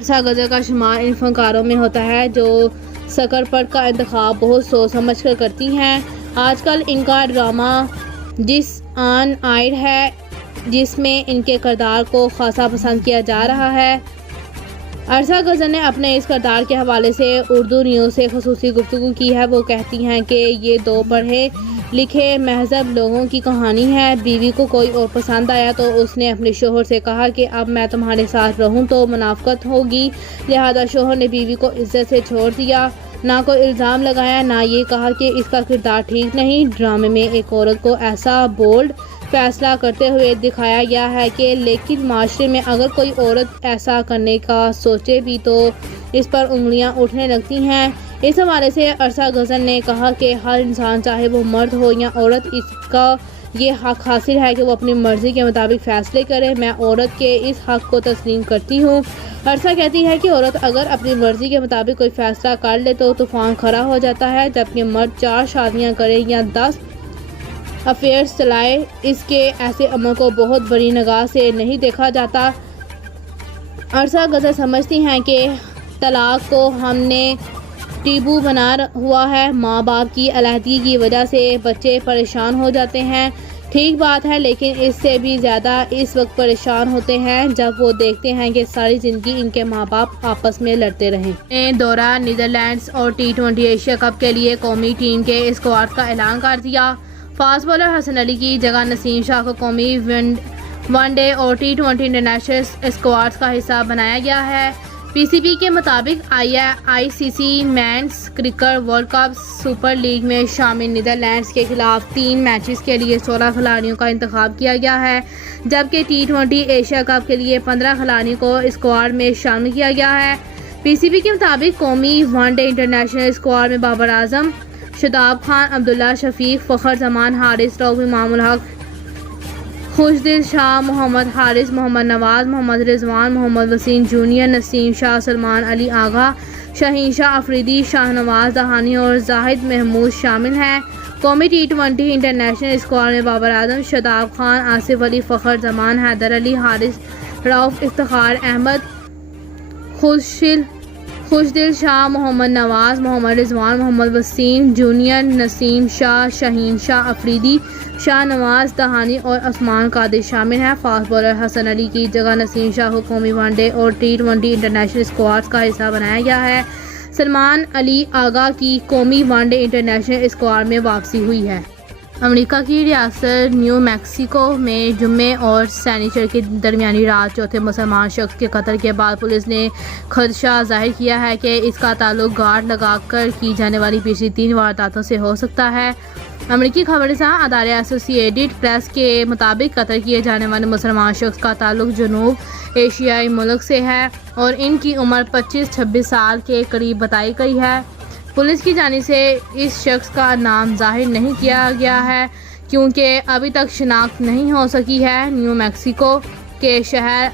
عرصہ غزل کا شمار ان فنکاروں میں ہوتا ہے جو سکرپٹ کا انتخاب بہت سوچ سمجھ کر کرتی ہیں۔ آج کل ان کا ڈرامہ جس آن آئر ہے، جس میں ان کے کردار کو خاصا پسند کیا جا رہا ہے۔ عرصہ غزل نے اپنے اس کردار کے حوالے سے اردو نیوز سے خصوصی گفتگو کی ہے۔ وہ کہتی ہیں کہ یہ دو پڑھے لکھے مہذب لوگوں کی کہانی ہے۔ بیوی کو کوئی اور پسند آیا تو اس نے اپنے شوہر سے کہا کہ اب میں تمہارے ساتھ رہوں تو منافقت ہوگی، لہذا شوہر نے بیوی کو عزت سے چھوڑ دیا، نہ کوئی الزام لگایا، نہ یہ کہا کہ اس کا کردار ٹھیک نہیں۔ ڈرامے میں ایک عورت کو ایسا بولڈ فیصلہ کرتے ہوئے دکھایا گیا ہے کہ لیکن معاشرے میں اگر کوئی عورت ایسا کرنے کا سوچے بھی تو اس پر انگلیاں اٹھنے لگتی ہیں۔ اس حوالے سے عرصہ غزل نے کہا کہ ہر انسان چاہے وہ مرد ہو یا عورت، اس کا یہ حق حاصل ہے کہ وہ اپنی مرضی کے مطابق فیصلے کرے۔ میں عورت کے اس حق کو تسلیم کرتی ہوں۔ عرصہ کہتی ہے کہ عورت اگر اپنی مرضی کے مطابق کوئی فیصلہ کر لے تو طوفان کھڑا ہو جاتا ہے، جبکہ مرد 4 شادیاں کرے یا 10 افیئرز چلائے، اس کے ایسے عمل کو بہت بڑی نگاہ سے نہیں دیکھا جاتا۔ عرصہ غزل سمجھتی ہیں کہ طلاق کو ہم نے ٹیبو بنا ہوا ہے۔ ماں باپ کی علیحدگی کی وجہ سے بچے پریشان ہو جاتے ہیں، ٹھیک بات ہے، لیکن اس سے بھی زیادہ اس وقت پریشان ہوتے ہیں جب وہ دیکھتے ہیں کہ ساری زندگی ان کے ماں باپ آپس میں لڑتے رہے۔ نے دورہ نیدرلینڈز اور T20 ایشیا کپ کے لیے قومی ٹیم کے اسکواڈ کا اعلان کر دیا۔ فاسٹ بالر حسن علی کی جگہ نسیم شاہ کو قومی ون ڈے اور T20 انٹرنیشنل اسکواڈ کا حصہ بنایا گیا ہے۔ PCB کے مطابق ICC men's cricket world cup super league میں شامل نیدرلینڈز کے خلاف 3 میچز کے لیے 16 کھلاڑیوں کا انتخاب کیا گیا ہے، جبکہ T20 ایشیا کپ کے لیے 15 کھلاڑیوں کو اسکواڈ میں شامل کیا گیا ہے۔ PCB کے مطابق قومی ون ڈے انٹرنیشنل اسکواڈ میں بابر اعظم، شاداب خان، عبداللہ شفیق، فخر زمان، حارث رؤف، امام الحق، خوشدل شاہ، محمد حارث، محمد نواز، محمد رضوان، محمد وسیم جونیئر، نسیم شاہ، سلمان علی آغا، شاہین شاہ افریدی، شاہ نواز دہانی اور زاہد محمود شامل ہیں۔ قومی T20 انٹرنیشنل اسکواڈ میں بابر اعظم، شاداب خان، آصف علی، فخر زمان، حیدر علی، حارث رؤف، افتخار احمد، خوشدل شاہ، محمد نواز، محمد رضوان، محمد وسیم جونیئر، نسیم شاہ، شاہین شاہ افریدی، شاہ نواز دہانی اور عثمان قادر شامل ہیں۔ فاسٹ بالر حسن علی کی جگہ نسیم شاہ کو قومی ون ڈے اور T20 انٹرنیشنل اسکواڈ کا حصہ بنایا گیا ہے۔ سلمان علی آغا کی قومی ون ڈے انٹرنیشنل اسکواڈ میں واپسی ہوئی ہے۔ امریکہ کی ریاست نیو میکسیکو میں جمعے اور سینیچر کی درمیانی رات چوتھے مسلمان شخص کے قتل کے بعد پولیس نے خدشہ ظاہر کیا ہے کہ اس کا تعلق گارڈ لگا کر کی جانے والی پچھلی 3 وارداتوں سے ہو سکتا ہے۔ امریکی خبر رساں ادارے ایسوسی ایٹڈ پریس کے مطابق قتل کیے جانے والے مسلمان شخص کا تعلق جنوب ایشیائی ملک سے ہے اور ان کی عمر 25-26 سال کے قریب بتائی گئی ہے۔ پولیس کی جانب سے اس شخص کا نام ظاہر نہیں کیا گیا ہے کیونکہ ابھی تک شناخت نہیں ہو سکی ہے۔ نیو میکسیکو کے شہر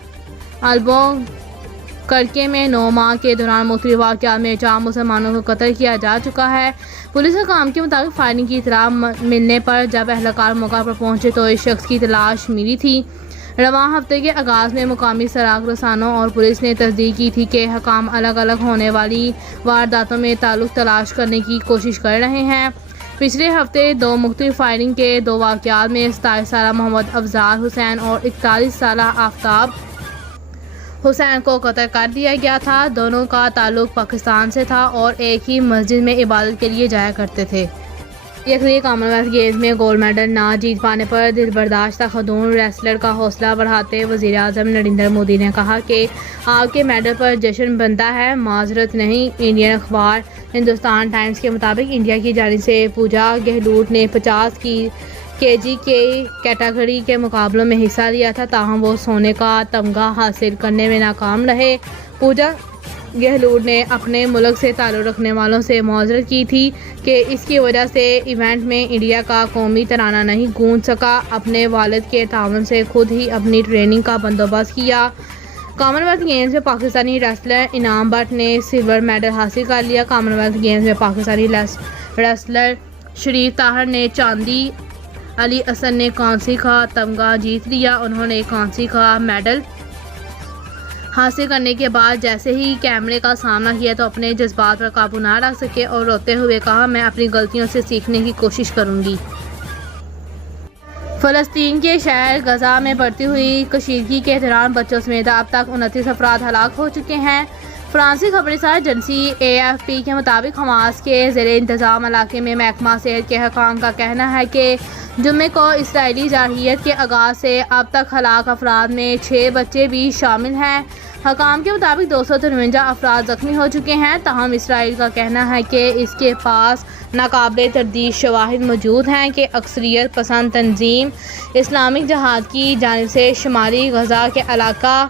البوکرکے میں 9 ماہ کے دوران مختلف واقعات میں 4 مسلمانوں کو قتل کیا جا چکا ہے۔ پولیس حکام کے مطابق فائرنگ کی اطلاع ملنے پر جب اہلکار موقع پر پہنچے تو اس شخص کی تلاش ملی تھی۔ رواں ہفتے کے آغاز میں مقامی سراغ رسانوں اور پولیس نے تصدیق کی تھی کہ حکام الگ الگ ہونے والی وارداتوں میں تعلق تلاش کرنے کی کوشش کر رہے ہیں۔ پچھلے ہفتے 2 مختلف فائرنگ کے 2 واقعات میں 27 سالہ محمد افضال حسین اور 41 سالہ آفتاب حسین کو قتل کر دیا گیا تھا۔ دونوں کا تعلق پاکستان سے تھا اور ایک ہی مسجد میں عبادت کے لیے جایا کرتے تھے۔ یکسوئی کامن ویلتھ گیمز میں گولڈ میڈل نہ جیت پانے پر دل برداشتہ خاتون ریسلر کا حوصلہ بڑھاتے وزیر اعظم نریندر مودی نے کہا کہ آپ کے میڈل پر جشن بنتا ہے، معذرت نہیں۔ انڈین اخبار ہندوستان ٹائمز کے مطابق انڈیا کی جانب سے پوجا گہلوٹ نے 50 kg کے کیٹیگری کے مقابلوں میں حصہ لیا تھا، تاہم وہ سونے کا تمغہ حاصل کرنے میں ناکام رہے۔ پوجا گہلوٹ نے اپنے ملک سے تعلق رکھنے والوں سے معذرت کی تھی کہ اس کی وجہ سے ایونٹ میں انڈیا کا قومی ترانہ نہیں گونج سکا، اپنے والد کے تعاون سے خود ہی اپنی ٹریننگ کا بندوبست کیا۔ کامن ویلتھ گیمز میں پاکستانی ریسلر انعام بٹ نے سلور میڈل حاصل کر لیا۔ کامن ویلتھ گیمز میں پاکستانی ریسلر شریف طاہر نے چاندی، علی اسد نے کانسی کا تمغہ جیت لیا۔ انہوں نے کانسی کا میڈل حاصل کرنے کے بعد جیسے ہی کیمرے کا سامنا کیا تو اپنے جذبات پر قابو نہ رکھ سکے اور روتے ہوئے کہا، میں اپنی غلطیوں سے سیکھنے کی کوشش کروں گی۔ فلسطین کے شہر غزہ میں بڑھتی ہوئی کشیدگی کے دوران بچوں سمیت اب تک 29 افراد ہلاک ہو چکے ہیں۔ فرانسیسی خبررساں ایجنسی AFP کے مطابق حماس کے زیر انتظام علاقے میں محکمہ صحت کے حکام کا کہنا ہے کہ جمعے کو اسرائیلی جارحیت کے آغاز سے اب تک ہلاک افراد میں 6 بچے بھی شامل ہیں۔ حکام کے مطابق 253 افراد زخمی ہو چکے ہیں، تاہم اسرائیل کا کہنا ہے کہ اس کے پاس ناقابل تردید شواہد موجود ہیں کہ اکثریت پسند تنظیم اسلامک جہاد کی جانب سے شمالی غزہ کے علاقہ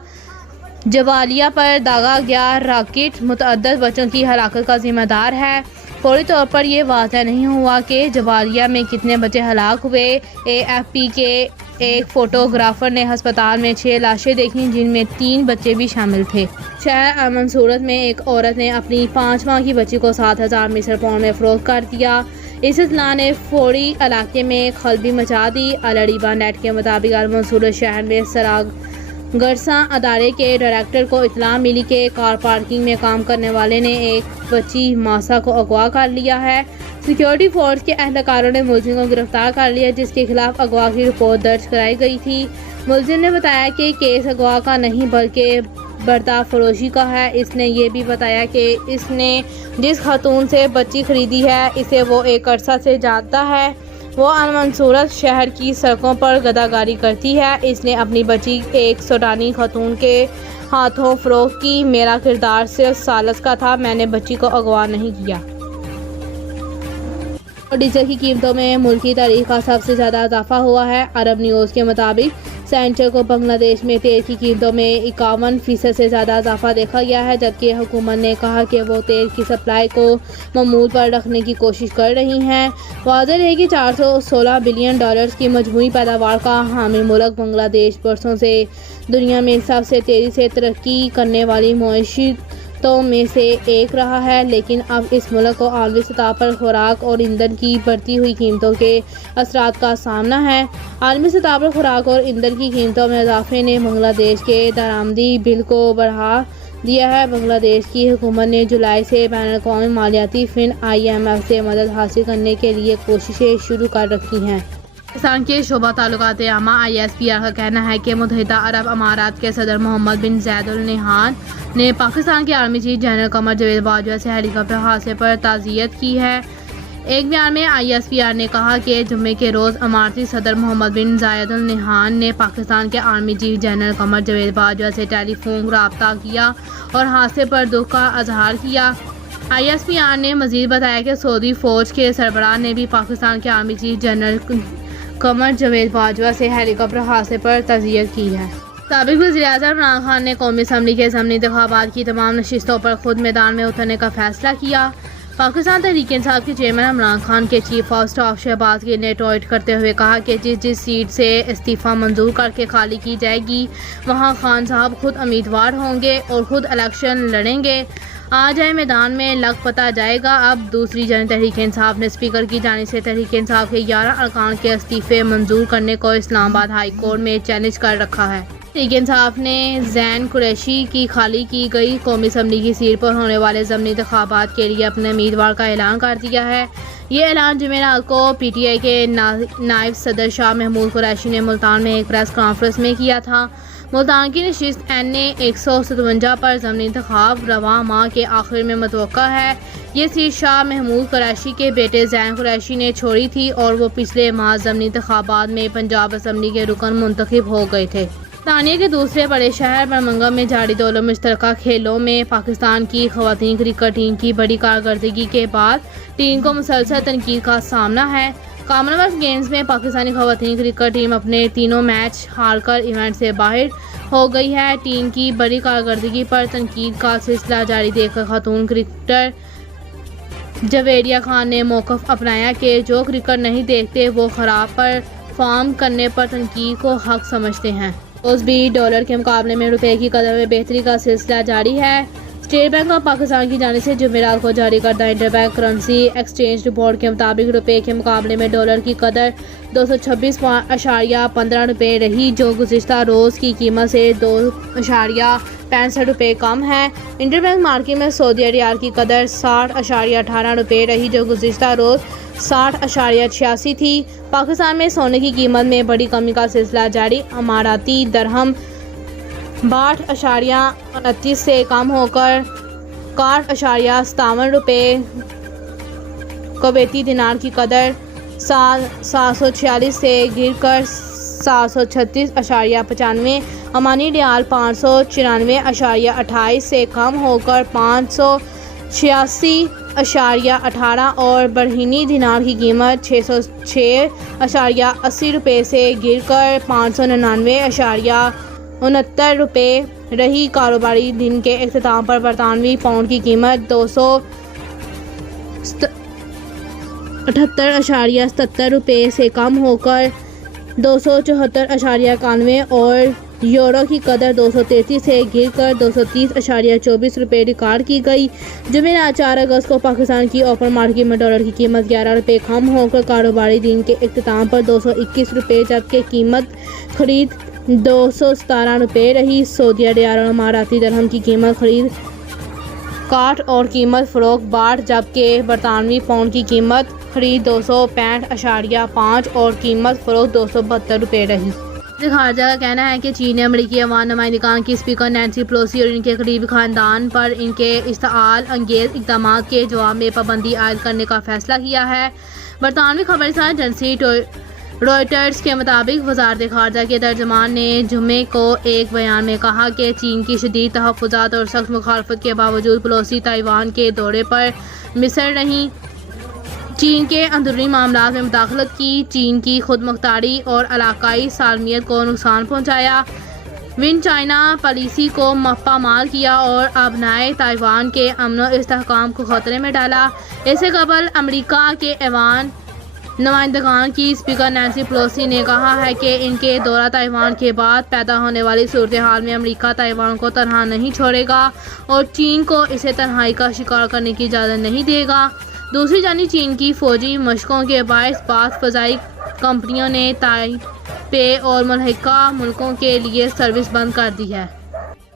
جبالیہ پر داغا گیا راکٹ متعدد بچوں کی ہلاکت کا ذمہ دار ہے۔ فوری طور پر یہ واضح نہیں ہوا کہ جبالیہ میں کتنے بچے ہلاک ہوئے۔ AFP کے ایک فوٹوگرافر نے ہسپتال میں 6 لاشیں دیکھیں جن میں 3 بچے بھی شامل تھے۔ شہر المنصورت میں ایک عورت نے اپنی 5 ماہ کی بچی کو 7,000 مصر پاؤنڈ میں فروخت کر دیا۔ اس اطلاع نے فوری علاقے میں خلبی مچا دی۔ العریبہ نیٹ کے مطابق المنصورت شہر میں سراغرساں ادارے کے ڈائریکٹر کو اطلاع ملی کہ کار پارکنگ میں کام کرنے والے نے ایک بچی ماسا کو اغوا کر لیا ہے۔ سیکیورٹی فورس کے اہلکاروں نے ملزم کو گرفتار کر لیا جس کے خلاف اغوا کی رپورٹ درج کرائی گئی تھی۔ ملزم نے بتایا کہ کیس اغوا کا نہیں بلکہ بردار فروشی کا ہے۔ اس نے یہ بھی بتایا کہ اس نے جس خاتون سے بچی خریدی ہے اسے وہ ایک عرصہ سے جانتا ہے۔ وہ المنصورت شہر کی سڑکوں پر گداگاری کرتی ہے۔ اس نے اپنی بچی ایک سوڈانی خاتون کے ہاتھوں فروخت کی۔ میرا کردار صرف سالس کا تھا، میں نے بچی کو اغوا نہیں کیا۔ اور ڈیزل کی قیمتوں میں ملکی تاریخ کا سب سے زیادہ اضافہ ہوا ہے۔ عرب نیوز کے مطابق سینچر کو بنگلہ دیش میں تیل کی قیمتوں میں 51% سے زیادہ اضافہ دیکھا گیا ہے، جبکہ حکومت نے کہا کہ وہ تیل کی سپلائی کو معمول پر رکھنے کی کوشش کر رہی ہے۔ واضح ہے کہ $416 بلین کی مجموعی پیداوار کا حامل ملک بنگلہ دیش برسوں سے دنیا میں سب سے تیزی سے ترقی کرنے والی معیشتوں میں سے ایک رہا ہے، لیکن اب اس ملک کو عالمی سطح پر خوراک اور ایندھن کی بڑھتی ہوئی قیمتوں کے اثرات کا سامنا ہے۔ عالمی سطح پر خوراک اور ایندھن کی قیمتوں میں اضافے نے بنگلہ دیش کے درآمدی بل کو بڑھا دیا ہے۔ بنگلہ دیش کی حکومت نے جولائی سے بین الاقوامی مالیاتی فنڈ IMF سے مدد حاصل کرنے کے لیے کوششیں شروع کر رکھی ہیں۔ پاکستان کے شعبہ تعلقات عامہ ISPR کا کہنا ہے کہ متحدہ عرب امارات کے صدر محمد بن زائد ال نہیان نے پاکستان کے army chief general Qamar Javed Bajwa سے ہیلی کاپٹر حادثے پر تعزیت کی ہے۔ ایک بیان میں ISPR نے کہا کہ جمعے کے روز اماراتی صدر محمد بن زائد ال نہیان نے پاکستان کے army chief general Qamar Javed Bajwa سے ٹیلی فون رابطہ کیا اور حادثے پر دکھ کا اظہار کیا۔ ISPR نے مزید بتایا کہ سعودی فوج کے سربراہ نے بھی پاکستان کے army chief general Qamar Javed Bajwa سے ہیلی کاپٹر حادثے پر تعزیت کی ہے۔ سابق وزیر اعظم عمران خان نے قومی اسمبلی کے ضمنی انتخابات کی تمام نشستوں پر خود میدان میں اترنے کا فیصلہ کیا۔ پاکستان تحریک انصاف کے چیئرمین عمران خان کے چیف آف اسٹاف شہباز گل نے ٹوئٹ کرتے ہوئے کہا کہ جس سیٹ سے استعفیٰ منظور کر کے خالی کی جائے گی وہاں خان صاحب خود امیدوار ہوں گے اور خود الیکشن لڑیں گے۔ آ جائے میدان میں لگ پتا جائے گا۔ اب دوسری جانب تحریک انصاف نے اسپیکر کی جانب سے تحریک انصاف کے 11 ارکان کے استعفے منظور کرنے کو اسلام آباد ہائی کورٹ میں چیلنج کر رکھا ہے۔ تحریک انصاف نے زین قریشی کی خالی کی گئی قومی اسمبلی کی سیٹ پر ہونے والے ضمنی انتخابات کے لیے اپنے امیدوار کا اعلان کر دیا ہے۔ یہ اعلان جمعرات کو PTI کے نائب صدر شاہ محمود قریشی نے ملتان میں ایک پریس کانفرنس میں کیا تھا۔ ملتان کی نشست NA 157 پر ضمنی انتخاب رواں ماہ کے آخر میں متوقع ہے۔ یہ سیٹ شاہ محمود قریشی کے بیٹے زین قریشی نے چھوڑی تھی اور وہ پچھلے ماہ ضمنی انتخابات میں پنجاب اسمبلی کے رکن منتخب ہو گئے تھے۔ برطانیہ کے دوسرے بڑے شہر برمنگھم میں جاری دولوں مشترکہ کھیلوں میں پاکستان کی خواتین کرکٹ ٹیم کی بڑی کارکردگی کے بعد ٹیم کو مسلسل تنقید کا سامنا ہے۔ کامن ویلتھ گیمز میں پاکستانی خواتین کرکٹ ٹیم اپنے تینوں میچ ہار کر ایونٹ سے باہر ہو گئی ہے۔ ٹیم کی بڑی کارکردگی پر تنقید کا سلسلہ جاری دیکھ کر خاتون کرکٹر جویریہ خان نے موقف اپنایا کہ جو کرکٹ نہیں دیکھتے وہ خراب پرفارم کرنے پر تنقید کو حق سمجھتے ہیں۔ روز بھی ڈالر کے مقابلے میں روپے کی قدر میں بہتری کا سلسلہ جاری ہے۔ اسٹیٹ بینک آف پاکستان کی جانب سے جمعرات کو جاری کردہ inter bank currency exchange report کے مطابق روپے کے مقابلے میں ڈالر کی قدر 226.15 روپے رہی، جو گزشتہ روز کی قیمت سے 2.65 روپے کم ہے۔ انٹر بینک مارکیٹ میں سعودی ریال کی قدر 60.18 روپے رہی، جو گزشتہ روز 60.86 تھی۔ پاکستان میں سونے کی قیمت میں بڑی کمی کا سلسلہ جاری، اماراتی درہم 62.29 سے کم ہو کر 61.57 روپے، کویتی دینار کی قدر 746 سے گر کر 736.95، عمانی ریال 594.28 سے کم ہو کر 586.18 اور بحرینی دینار کی قیمت 606.80 روپے سے گر کر 599.69 روپے رہی۔ کاروباری دن کے اختتام پر برطانوی پاؤنڈ کی قیمت 278.77 روپے سے کم ہو کر 274.91 اور یورو کی قدر 233 سے گر کر 230.24 روپے ریکارڈ کی گئی۔ جمعرات 4 اگست کو پاکستان کی اوپن مارکیٹ میں ڈالر کی قیمت 11 روپے کم ہو کر کاروباری دن کے اختتام پر 221 روپے جبکہ قیمت خرید 217 روپے رہی۔ سعودی ریال اور اماراتی درہم کی قیمت خرید 61 اور قیمت فروخت 62 جبکہ برطانوی پاؤنڈ کی قیمت خرید 265.5 اور قیمت فروخت 272 روپے رہی۔ خارجہ کا کہنا ہے کہ چین نے امریکی عوام نمائندگان کی اسپیکر نینسی پیلوسی اور ان کے قریبی خاندان پر ان کے اشتعال انگیز اقدامات کے جواب میں پابندی عائد کرنے کا فیصلہ کیا ہے۔ برطانوی خبر رساں ایجنسی رائٹرز کے مطابق وزارت خارجہ کے ترجمان نے جمعے کو ایک بیان میں کہا کہ چین کی شدید تحفظات اور سخت مخالفت کے باوجود پیلوسی تائیوان کے دورے پر مصر رہیں۔ چین کے اندرونی معاملات میں مداخلت کی، چین کی خود مختاری اور علاقائی سالمیت کو نقصان پہنچایا، ون چائنا پالیسی کو پامال کیا اور ابنائے تائیوان کے امن و استحکام کو خطرے میں ڈالا۔ اس سے قبل امریکہ کے ایوان نمائندگان کی اسپیکر نینسی پیلوسی نے کہا ہے کہ ان کے دورہ تائیوان کے بعد پیدا ہونے والی صورتحال میں امریکہ تائیوان کو تنہا نہیں چھوڑے گا اور چین کو اسے تنہائی کا شکار کرنے کی اجازت نہیں دے گا۔ دوسری جانب چین کی فوجی مشقوں کے باعث بعض فضائی کمپنیوں نے تائپے اور ملحقہ ملکوں کے لیے سروس بند کر دی ہے۔